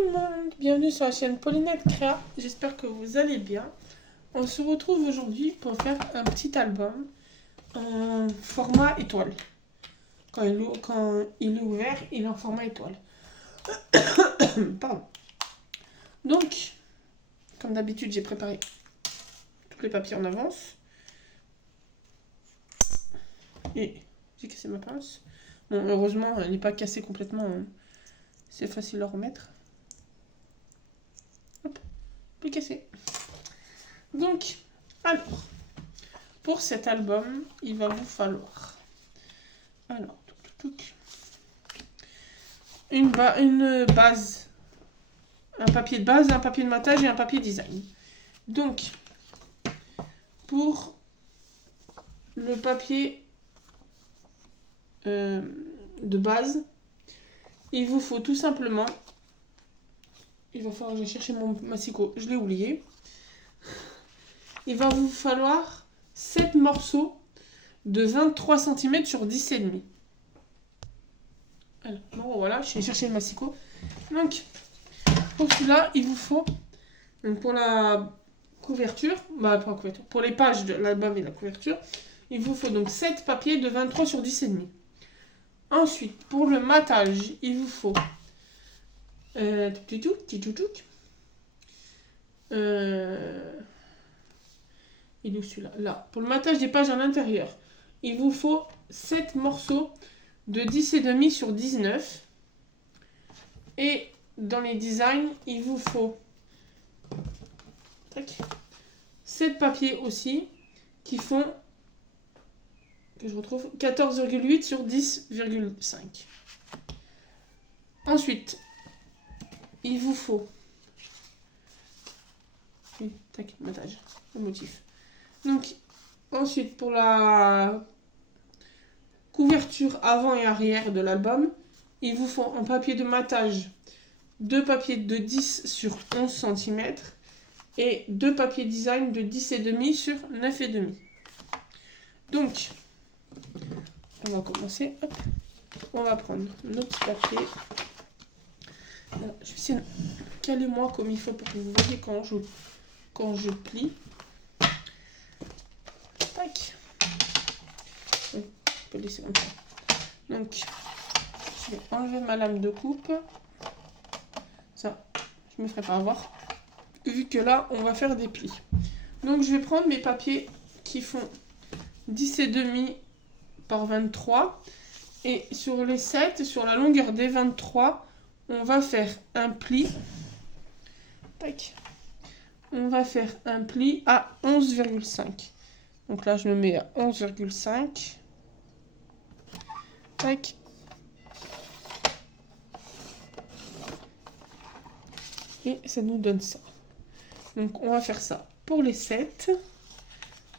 le monde, bienvenue sur la chaîne Paulinette Créa, j'espère que vous allez bien. On se retrouve aujourd'hui pour faire un petit album en format étoile. Quand il est ouvert, il est en format étoile. Pardon. Donc, comme d'habitude, j'ai préparé tous les papiers en avance. Et j'ai cassé ma pince. Bon, heureusement, elle n'est pas cassée complètement. Hein. C'est facile à remettre. Hop, plus cassé. Donc, alors, pour cet album, il va vous falloir, alors, une base, un papier de base, un papier de matage et un papier design. Donc, pour le papier de base, il vous faut tout simplement, il va falloir que je cherche mon massicot, je l'ai oublié. Il va vous falloir 7 morceaux de 23 cm sur 10,5. Alors, bon, voilà, je vais chercher le massicot. Donc, pour celui-là, il vous faut, donc pour la couverture, pas la couverture, pour les pages de l'album et la couverture, il vous faut donc 7 papiers de 23 sur 10,5. Ensuite, pour le matage, il vous faut il est où celui-là? Là. Pour le matage des pages à l'intérieur, il vous faut 7 morceaux de 10,5 sur 19. Et dans les designs, il vous faut 7 papiers aussi qui font, que je retrouve, 14,8 sur 10,5. Ensuite, il vous faut matage, le motif. Donc, ensuite, pour la couverture avant et arrière de l'album, il vous faut un papier de matage, 2 papiers de 10 sur 11 cm et 2 papiers design de 10,5 sur 9,5. Donc, on va commencer. Hop. On va prendre nos petits papiers. Alors, je vais essayer de caler moi comme il faut pour que vous voyez quand je plie. Tac. On peut laisser comme ça. Donc, je vais enlever ma lame de coupe. Ça, je me ferai pas avoir. Vu que là, on va faire des plis. Donc, je vais prendre mes papiers qui font 10,5 par 23. Et sur les 7, sur la longueur des 23, on va faire un pli. Tac. On va faire un pli à 11,5. Donc là, je me mets à 11,5. Tac. Et ça nous donne ça. Donc, on va faire ça pour les 7.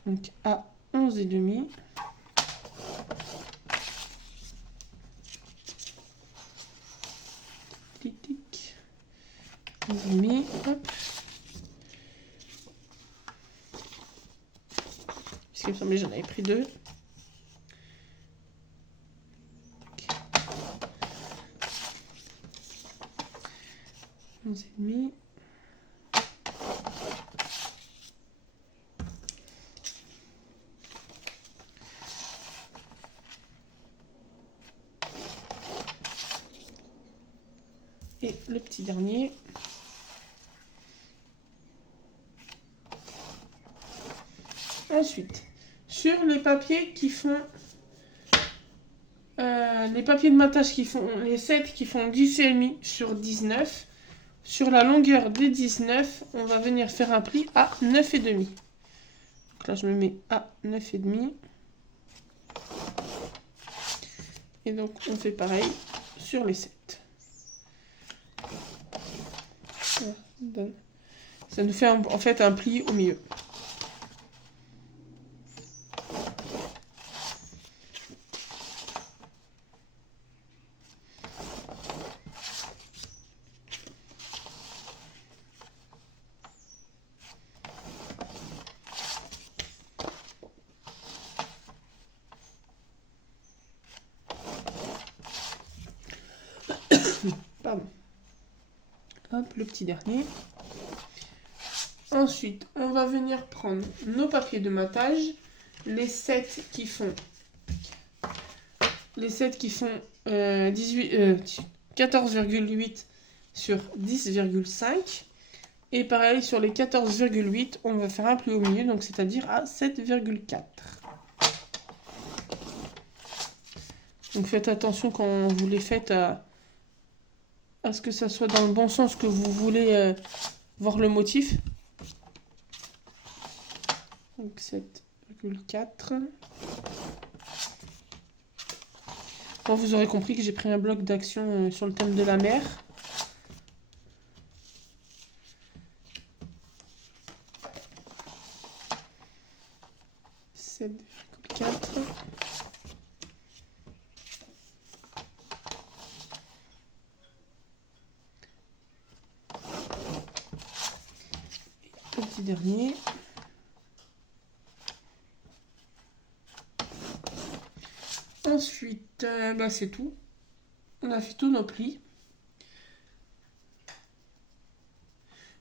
Donc, à 11,5. Tic, tic. 11,5. Hop. Parce qu'il me semblait que j'en avais pris 2. Et demi. Et le petit dernier. Ensuite, sur les papiers qui font les papiers de matage qui font les 7 qui font 10,5 sur 19. Sur la longueur des 19, on va venir faire un pli à 9,5. Donc là, je me mets à 9,5. Et donc, on fait pareil sur les 7. Ça nous fait en fait un pli au milieu. Pardon. Hop, le petit dernier. Ensuite, on va venir prendre nos papiers de matage, les 7 qui font 14,8 sur 10,5. Et pareil, sur les 14,8, on va faire un pli au milieu, donc c'est-à-dire à 7,4. Donc faites attention quand vous les faites à ce que ça soit dans le bon sens que vous voulez voir le motif. Donc 7,4. Bon, vous aurez compris que j'ai pris un bloc d'action sur le thème de la mer. Petit dernier. Ensuite, c'est tout. On a fait tous nos plis.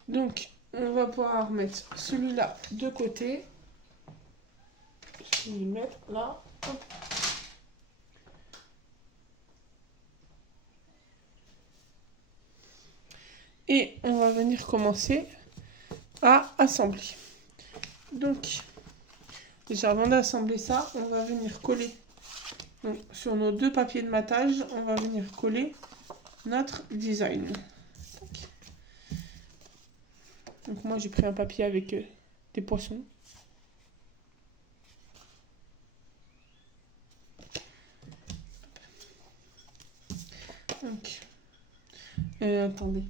Donc, on va pouvoir mettre celui-là de côté. Je vais le mettre là. Hop. Et on va venir commencer à assembler. Donc, déjà avant d'assembler ça, on va venir coller. Donc, sur nos 2 papiers de matage, on va venir coller notre design. Donc moi j'ai pris un papier avec des poissons. Donc, attendez.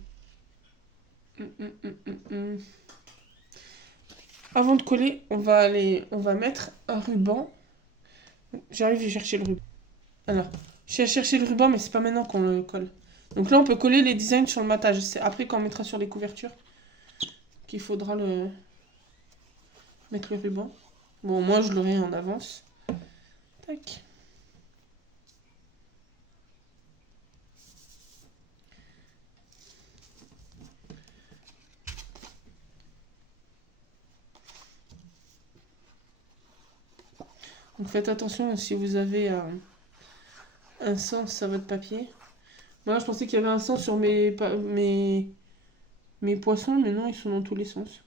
Avant de coller, on va mettre un ruban. J'arrive à chercher le ruban. Alors, je vais chercher le ruban, mais c'est pas maintenant qu'on le colle. Donc là, on peut coller les designs sur le matage. C'est après qu'on mettra sur les couvertures qu'il faudra mettre le ruban. Bon, moi, je l'aurai en avance. Tac. Donc faites attention si vous avez un sens à votre papier. Moi, je pensais qu'il y avait un sens sur mes poissons, mais non, ils sont dans tous les sens.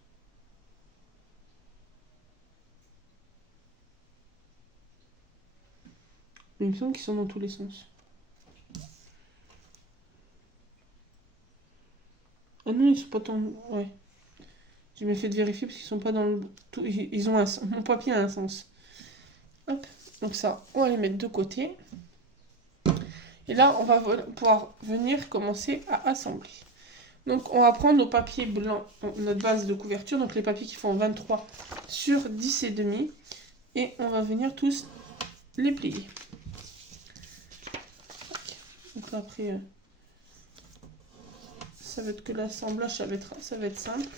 Mais il me semble qu'ils sont dans tous les sens. Ah non, ils sont pas tant... Ouais. J'ai bien fait de vérifier parce qu'ils sont pas dans le... Tout... Ils ont un... Mon papier a un sens. Hop. Donc ça, on va les mettre de côté. Et là, on va pouvoir venir commencer à assembler. Donc, on va prendre nos papiers blancs, notre base de couverture, donc les papiers qui font 23 sur 10,5. Et on va venir tous les plier. Donc là, après, ça va être que l'assemblage, ça va être simple.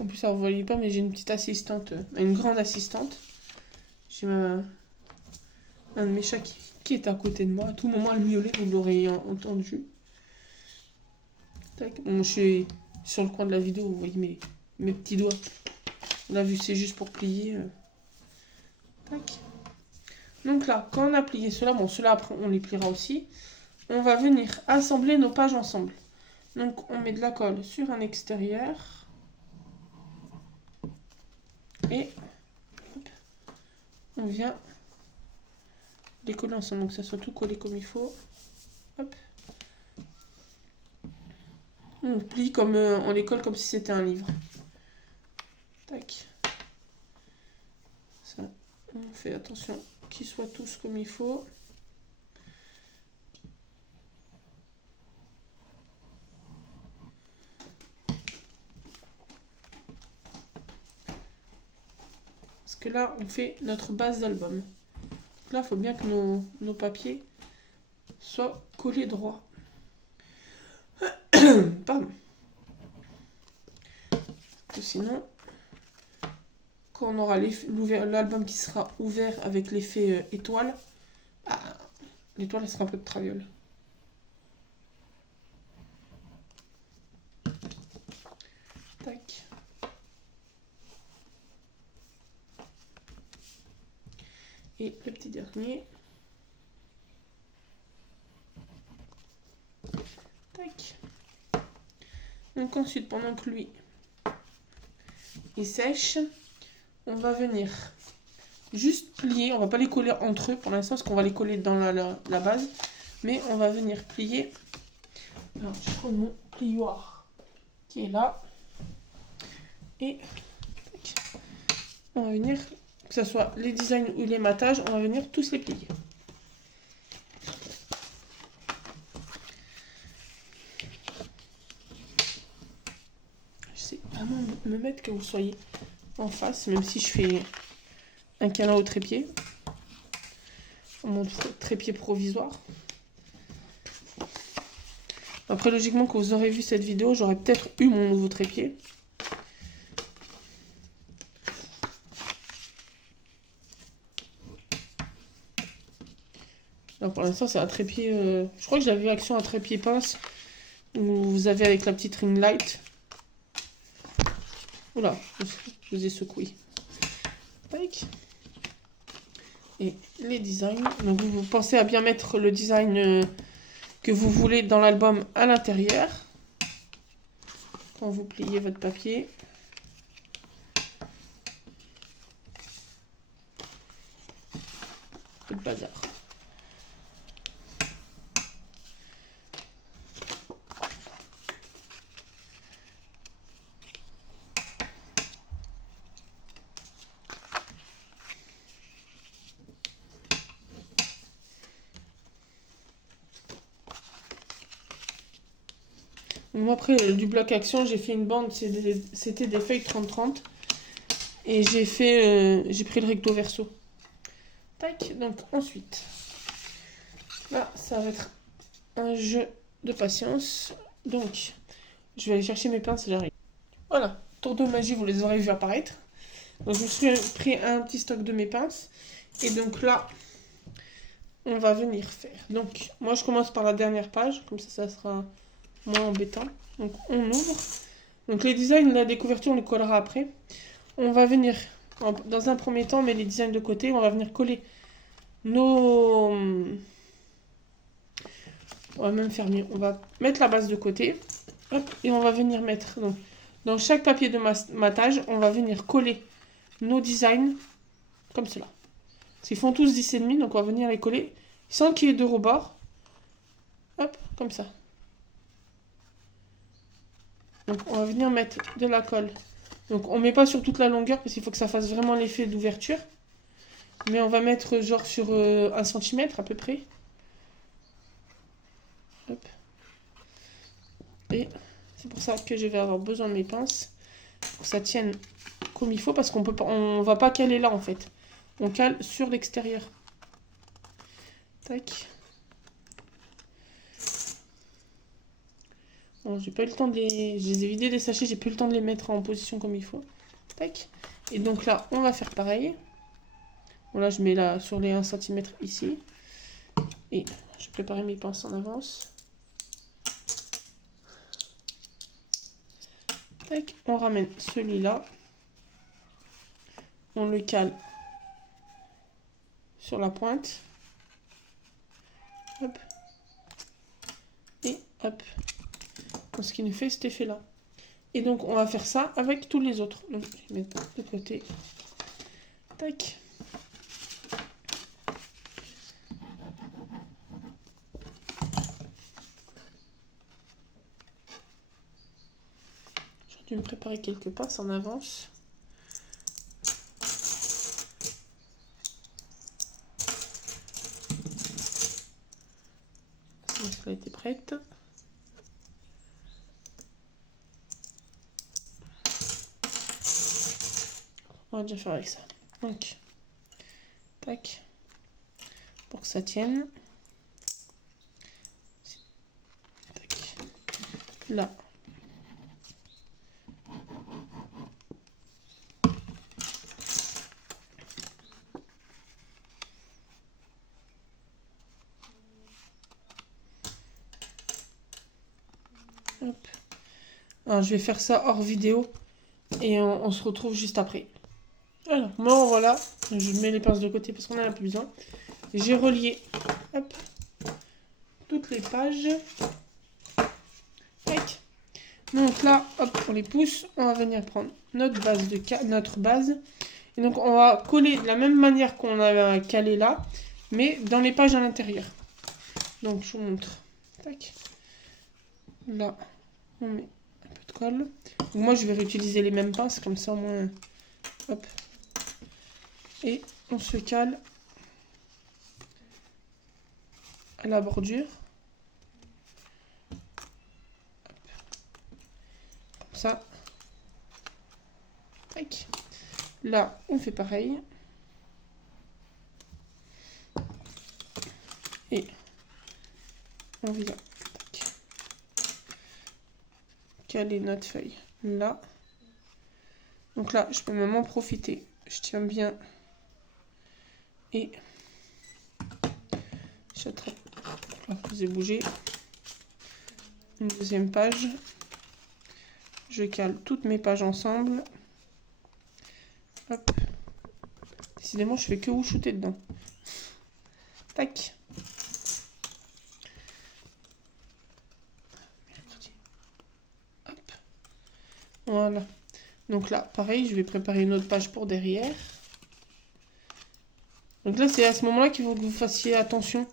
En plus, ça vous ne voyez pas, mais j'ai une petite assistante, une grande assistante. J'ai un de mes chats qui est à côté de moi. À tout moment, elle miaulait, vous l'aurez entendu. Tac. Bon, je suis sur le coin de la vidéo, vous voyez mes petits doigts. Là, vu que c'est juste pour plier. Tac. Donc là, quand on a plié cela, bon, cela après, on les pliera aussi. On va venir assembler nos pages ensemble. Donc, on met de la colle sur un extérieur. Et hop, on vient les coller ensemble, donc ça soit tout collé comme il faut. Hop. On plie comme on les colle comme si c'était un livre. Tac. Ça, on fait attention qu'ils soient tous comme il faut. Parce que là, on fait notre base d'album. Là, il faut bien que nos papiers soient collés droit. Pardon. Sinon, quand on aura l'album qui sera ouvert avec l'effet étoile, l'étoile, elle sera un peu de traviole. Tac. Et le petit dernier. Tac. Donc ensuite, pendant que lui, il sèche, on va venir juste plier. On va pas les coller entre eux pour l'instant, parce qu'on va les coller dans la base. Mais on va venir plier. Alors, je prends mon plioir qui est là. Et on va venir, que ce soit les designs ou les matages, on va venir tous les plier. J'essaie vraiment de me mettre que vous soyez en face, même si je fais un câlin au trépied. Mon trépied provisoire. Après, logiquement, quand vous aurez vu cette vidéo, j'aurai peut-être eu mon nouveau trépied. Là, pour l'instant, c'est un trépied... je crois que j'avais vu action un trépied pince. Où vous avez avec la petite ring light. Oula, je vous ai secoué. Tac. Et les designs. Donc, vous pensez à bien mettre le design que vous voulez dans l'album à l'intérieur. Quand vous pliez votre papier. Le bazar. Moi, après du bloc action, j'ai fait une bande, c'était des feuilles 30-30. Et j'ai pris le recto verso. Tac, donc ensuite. Là, ça va être un jeu de patience. Donc, je vais aller chercher mes pinces et j'arrive. Voilà, tour de magie, vous les aurez vus apparaître. Donc, je me suis pris un petit stock de mes pinces. Et donc là, on va venir faire. Donc, moi, je commence par la dernière page. Comme ça sera moins embêtant. Donc, on ouvre. Donc, les designs, la découverture, on les collera après. On va venir, dans un premier temps, on met les designs de côté. On va venir coller nos... On va même faire mieux. On va mettre la base de côté. Hop, et on va venir mettre... Donc, dans chaque papier de matage, on va venir coller nos designs comme cela. Parce qu'ils font tous 10,5, donc on va venir les coller sans qu'il y ait de rebord. Hop, comme ça. Donc on va venir mettre de la colle. Donc on ne met pas sur toute la longueur parce qu'il faut que ça fasse vraiment l'effet d'ouverture. Mais on va mettre genre sur 1 cm à peu près. Hop. Et c'est pour ça que je vais avoir besoin de mes pinces. Pour que ça tienne comme il faut parce qu'on peut pas, on va pas caler là en fait. On cale sur l'extérieur. Tac. Bon, j'ai pas eu le temps de les... Je les ai vidés des sachets, j'ai plus le temps de les mettre en position comme il faut. Tac. Et donc là, on va faire pareil. Bon là, je mets là sur les 1 cm ici. Et je vais préparer mes pinces en avance. Tac. On ramène celui-là. On le cale sur la pointe. Hop. Et hop. Ce qui nous fait cet effet là. Et donc on va faire ça avec tous les autres. Donc je vais mettre de côté. Tac. J'ai dû me préparer quelques pinces en avance. Ça a été prête. On va déjà faire avec ça. Donc, tac, pour que ça tienne. Tac. Là. Alors, je vais faire ça hors vidéo et on se retrouve juste après. Alors, moi, voilà, je mets les pinces de côté parce qu'on en a plus besoin. J'ai relié, hop, toutes les pages. Tac. Donc là, hop, on les pousse. On va venir prendre notre base. Et donc, on va coller de la même manière qu'on a calé là, mais dans les pages à l'intérieur. Donc, je vous montre. Tac. Là, on met un peu de colle. Donc, moi, je vais réutiliser les mêmes pinces, comme ça, au moins, hop. Et on se cale à la bordure. Comme ça. Tac. Là, on fait pareil. Et on vient caler notre feuille là. Donc là, je peux même en profiter. Je tiens bien et j'attrape. Là, je vous ai bougé. Une deuxième page. Je cale toutes mes pages ensemble. Hop. Décidément, je fais que vous shooter dedans. Tac. Hop. Voilà. Donc là, pareil, je vais préparer une autre page pour derrière. Donc là, c'est à ce moment-là qu'il faut que vous fassiez attention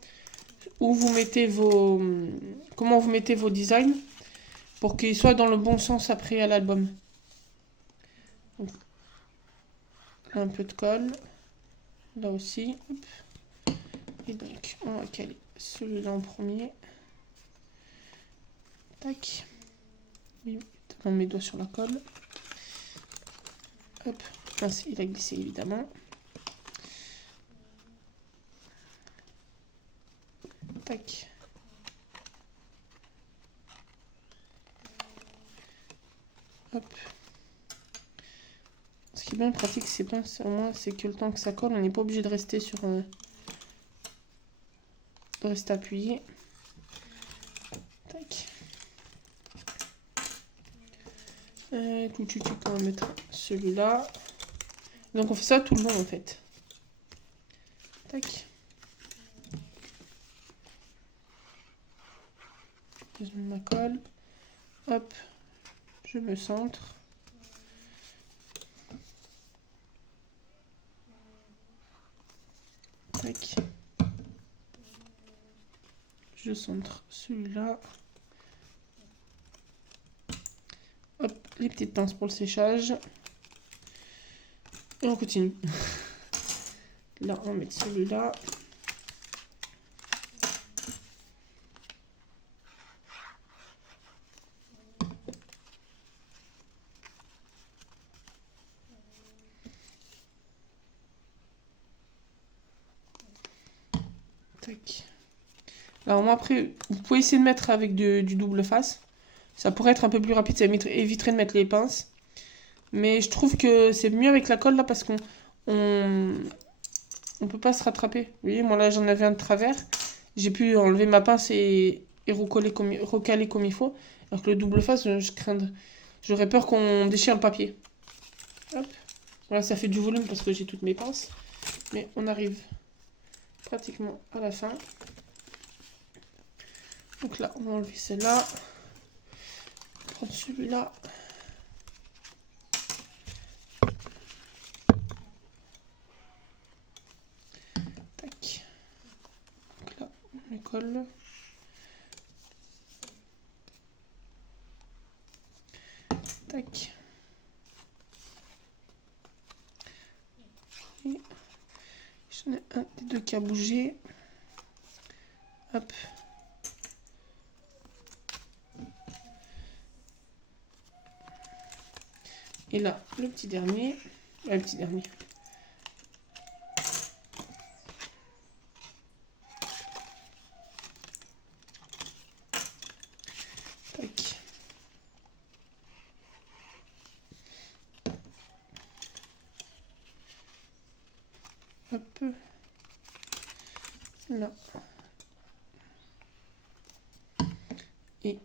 où vous mettez vos... Comment vous mettez vos designs pour qu'ils soient dans le bon sens après à l'album. Donc, un peu de colle. Là aussi. Hop. Et donc, on va caler celui-là en premier. Tac. Oui, on met mes doigts sur la colle. Hop. Mince, il a glissé évidemment. Tac. Hop. Ce qui est bien pratique, c'est que le temps que ça colle, on n'est pas obligé de rester sur... de rester appuyé. Tac. Tout de suite, on va mettre celui-là. Donc on fait ça tout le long en fait. Tac. Je mets ma colle. Hop. Je me centre. Tac. Je centre celui-là. Hop, les petites pinces pour le séchage. Et on continue. Là, on va mettre celui-là. Tac. Alors moi après, vous pouvez essayer de mettre avec du double face. Ça pourrait être un peu plus rapide, ça éviterait de mettre les pinces. Mais je trouve que c'est mieux avec la colle là parce qu'on peut pas se rattraper. Vous voyez, moi là j'en avais un de travers. J'ai pu enlever ma pince et recaler comme il faut. Alors que le double face, j'aurais peur qu'on déchire le papier. Hop. Voilà, ça fait du volume parce que j'ai toutes mes pinces. Mais on arrive pratiquement à la fin. Donc là, on va enlever celle-là. Prendre celui-là. Tac. Donc là, on les colle. Tac. Et j'en ai un des deux qui a bougé. Hop. Et là, le petit dernier. Le petit dernier. Tac. Hop. Là. Et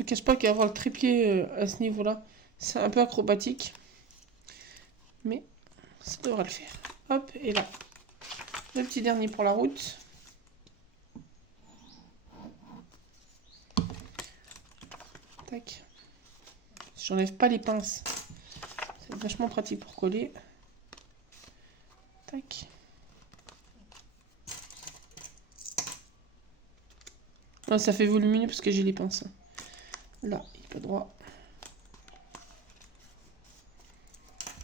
vous cache pas qu'avoir le trépied à ce niveau-là, c'est un peu acrobatique. Mais ça devra le faire. Hop, et là, le petit dernier pour la route. Tac. J'enlève pas les pinces. C'est vachement pratique pour coller. Tac. Non, ça fait volumineux parce que j'ai les pinces. Là, il n'est pas droit.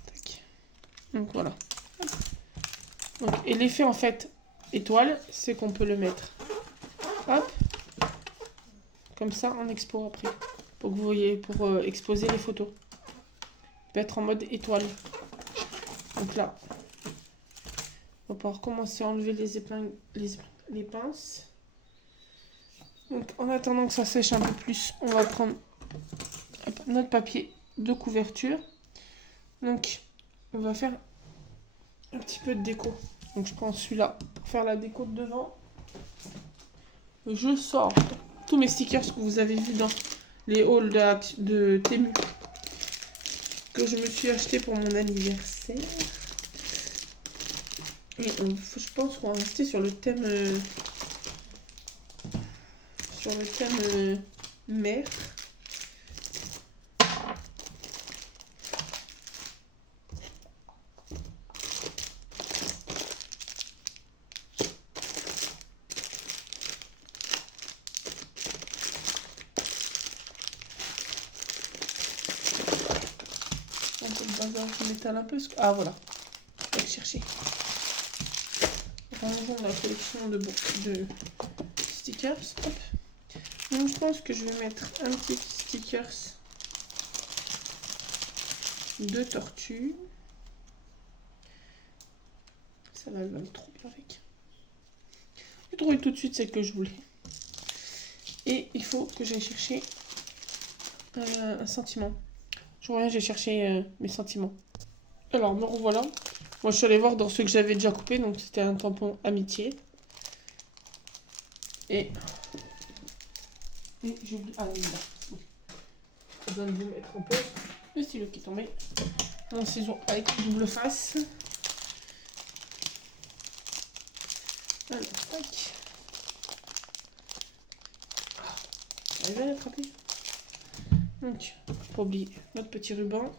Tac. Donc voilà. Donc, et l'effet en fait étoile, c'est qu'on peut le mettre. Hop. Comme ça en expo après. Pour que vous voyez, pour exposer les photos. Il peut être en mode étoile. Donc là, on va pouvoir commencer à enlever les épingles, les pinces. Donc en attendant que ça sèche un peu plus, on va prendre notre papier de couverture. Donc on va faire un petit peu de déco. Donc je prends celui-là pour faire la déco de devant. Je sors tous mes stickers que vous avez vus dans les hauls de Temu que je me suis acheté pour mon anniversaire. Et je pense qu'on va rester sur le thème mer. Je m'étale un peu. Ah voilà, je vais le chercher. Rangeons la collection de stickers. Hop. Donc je pense que je vais mettre un petit stickers de tortue. Ça va trop bien avec. J'ai trouvé tout de suite celle que je voulais. Et il faut que j'aille chercher un sentiment. Je reviens, j'ai cherché mes sentiments. Alors, me revoilà. Moi, je suis allée voir dans ceux que j'avais déjà coupés. Donc, c'était un tampon amitié. Et j'ai oublié. Ah, il est là. Je viens de vous mettre en pause. Le stylo qui est tombé. Un ciseau avec double face. Alors, tac. J'arrive à l'attraper. Donc, pas oublier notre petit ruban.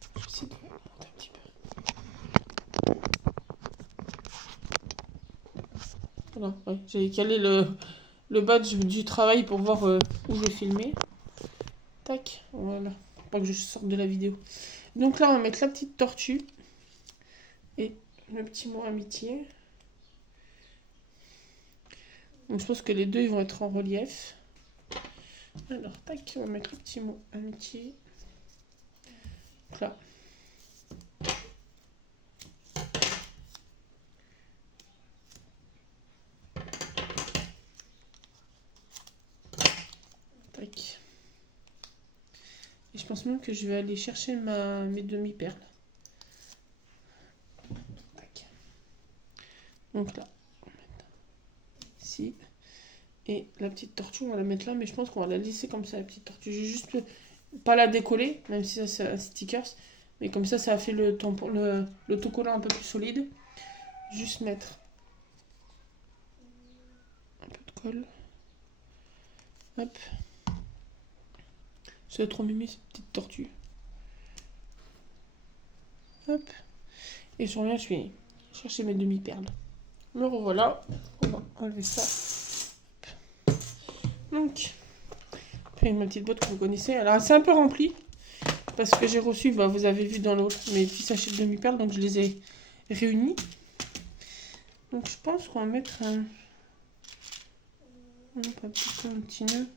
Je vais essayer de monter un petit peu. Voilà, ouais, j'avais calé le badge du travail pour voir où je vais filmer. Tac, voilà. Pour pas que je sorte de la vidéo. Donc là, on va mettre la petite tortue. Et le petit mot amitié. Donc je pense que les deux, ils vont être en relief. Alors, tac, on va mettre le petit mot amitié. Donc là. Tac. Et je pense même que je vais aller chercher mes demi-perles. Tac. Donc là, on va mettre ici. Et la petite tortue, on va la mettre là, mais je pense qu'on va la laisser comme ça, la petite tortue. J'ai juste pas la décoller, même si ça c'est un stickers. Mais comme ça a fait le autocollant un peu plus solide. Juste mettre un peu de colle. Hop. C'est trop mimi cette petite tortue. Hop. Et je reviens, je vais chercher mes demi-perles. Me revoilà. On va enlever ça. Hop. Donc, après ma petite boîte que vous connaissez. Alors, c'est un peu rempli. Parce que j'ai reçu, vous avez vu dans l'autre, mes petits sachets de demi-perles. Donc, je les ai réunis. Donc, je pense qu'on va mettre un petit nœud.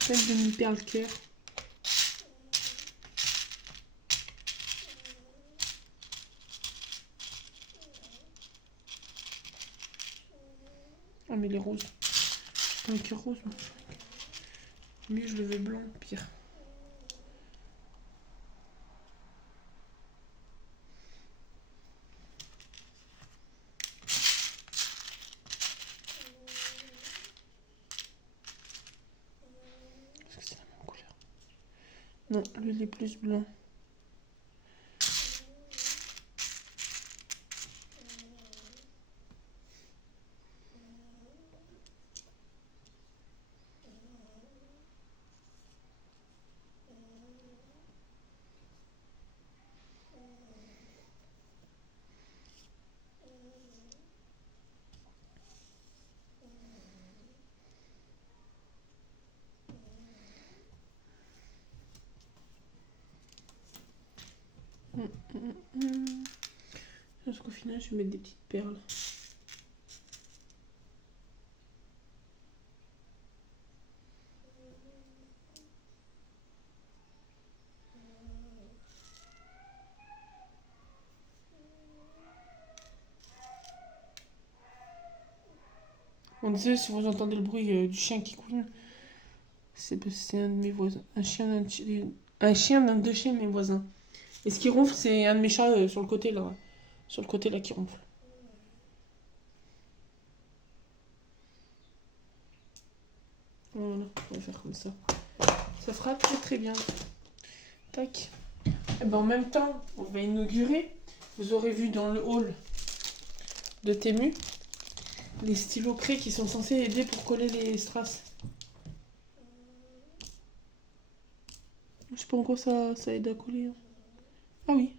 Peut-être demi-perle cœur. Oh, mais les roses. Un cœur rose. Mieux, je le veux blanc, pire. Non, lui il est plus blanc. Parce qu'au final, je vais mettre des petites perles. On disait, si vous entendez le bruit du chien qui couine, c'est un de mes voisins. Un chien d'un de chez mes voisins. Et ce qui ronfle, c'est un de mes chats sur le côté là. Sur le côté là qui ronfle. Voilà, on va faire comme ça. Ça fera très très bien. Tac. Et ben en même temps, on va inaugurer. Vous aurez vu dans le hall de Temu les stylos Craie qui sont censés aider pour coller les strass. Je sais pas en quoi ça aide à coller. Ah oui.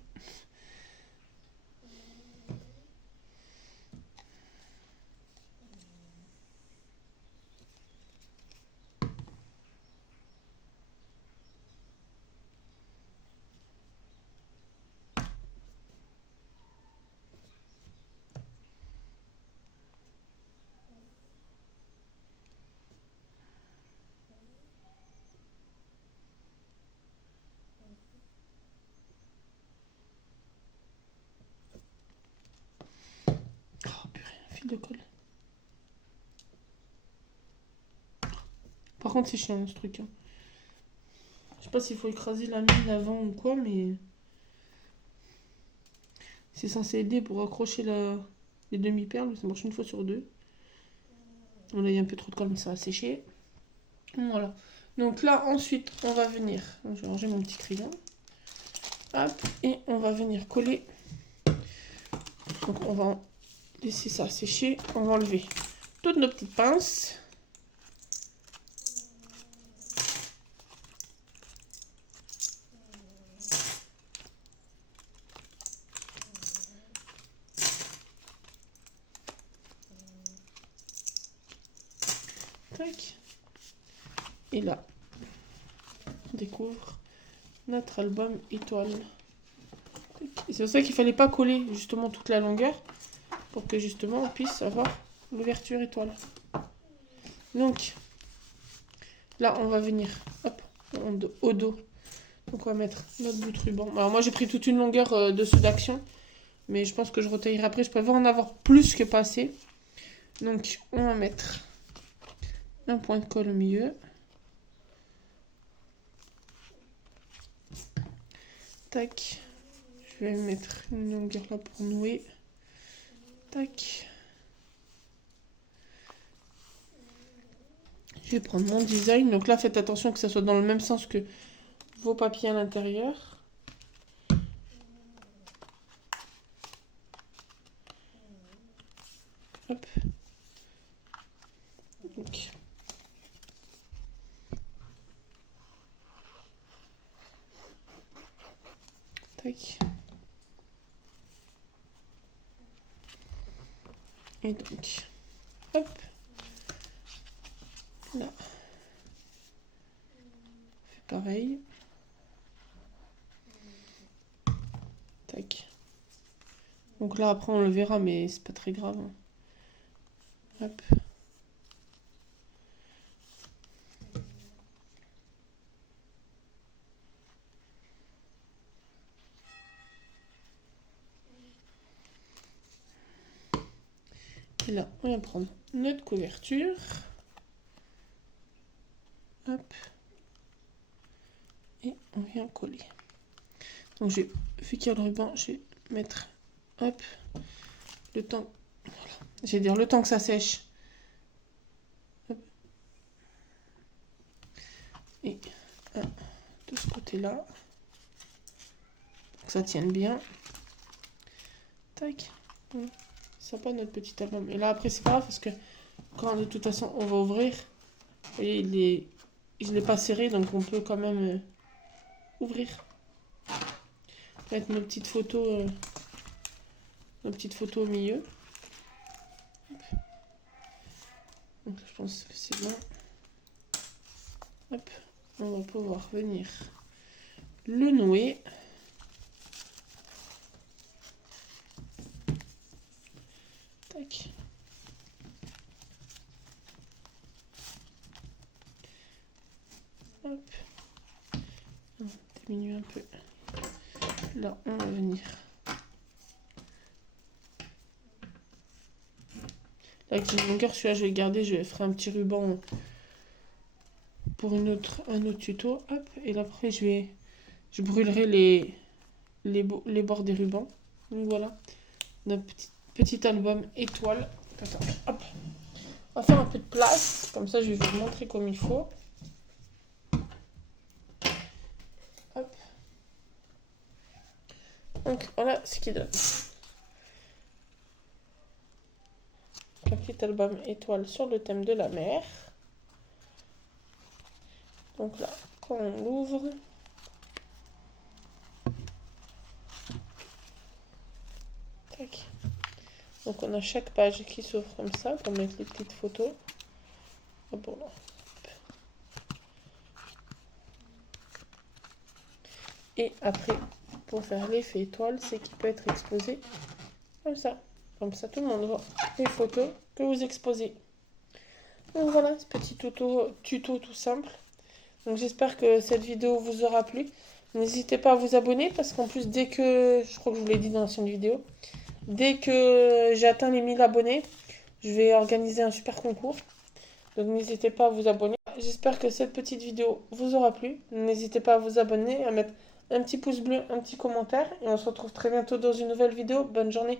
Oh purée, un fil de colle. Par contre, c'est chiant ce truc. Je sais pas s'il faut écraser la mine avant ou quoi, mais c'est censé aider pour accrocher les demi-perles. Ça marche une fois sur deux. Là, il y a un peu trop de colle, mais ça va sécher. Voilà. Donc là, ensuite, on va venir. Je vais ranger mon petit crayon. Hop, et on va venir coller. Donc on va laisser ça sécher. On va enlever toutes nos petites pinces. Tac. Et là, on découvre notre album étoile. C'est pour ça qu'il fallait pas coller justement toute la longueur pour que justement on puisse avoir l'ouverture étoile. Donc là on va venir hop, au dos. Donc on va mettre notre bout de ruban. Alors moi j'ai pris toute une longueur de ceux d'action, mais je pense que je retaillerai après. Je préfère en avoir plus que pas assez. Donc on va mettre un point de colle au milieu. Tac. Je vais mettre une longueur là pour nouer. Tac. Je vais prendre mon design. Donc là, faites attention que ça soit dans le même sens que vos papiers à l'intérieur. Hop. Donc. Tac. Et donc. Hop. Là. Fait pareil. Tac. Donc là, après, on le verra, mais c'est pas très grave. Hop. Et là, on va prendre notre couverture. Hop. Et on vient coller. Donc j'ai vu qu'il y a le ruban, je vais mettre, hop, le temps, voilà. Je vais dire le temps que ça sèche. Hop. Et un de ce côté. côté-là. Que ça tienne bien. Tac. Sympa notre petit album. Et là, après, c'est pas grave parce que quand de toute façon on va ouvrir, vous voyez, je l'ai pas serré, donc on peut quand même ouvrir. Mettre nos petites photos au milieu. Donc je pense que c'est bon. Hop, on va pouvoir venir le nouer. Tac. Hop. On diminue un peu. Là, on va venir. Là, avec une longueur, celui-là, je vais le garder. Je ferai un petit ruban pour un autre tuto. Hop. Et là, après, je brûlerai les bords des rubans. Donc voilà. Notre petit album étoile. Attends, hop. On va faire un peu de place. Comme ça, je vais vous montrer comme il faut. Hop. Donc voilà ce qu'il donne. Un petit album étoile sur le thème de la mer. Donc là, quand on l'ouvre, tac. Donc on a chaque page qui s'ouvre comme ça pour mettre les petites photos. Ah bon, là. Et après, pour faire l'effet étoile, c'est qu'il peut être exposé comme ça. Comme ça, tout le monde voit les photos que vous exposez. Donc voilà, ce petit tuto tout simple. Donc j'espère que cette vidéo vous aura plu. N'hésitez pas à vous abonner parce qu'en plus, dès que, je crois que je vous l'ai dit dans l'ancienne vidéo, dès que j'ai atteint les 1000 abonnés, je vais organiser un super concours. Donc n'hésitez pas à vous abonner. J'espère que cette petite vidéo vous aura plu. N'hésitez pas à vous abonner, à mettre un petit pouce bleu, un petit commentaire. Et on se retrouve très bientôt dans une nouvelle vidéo. Bonne journée.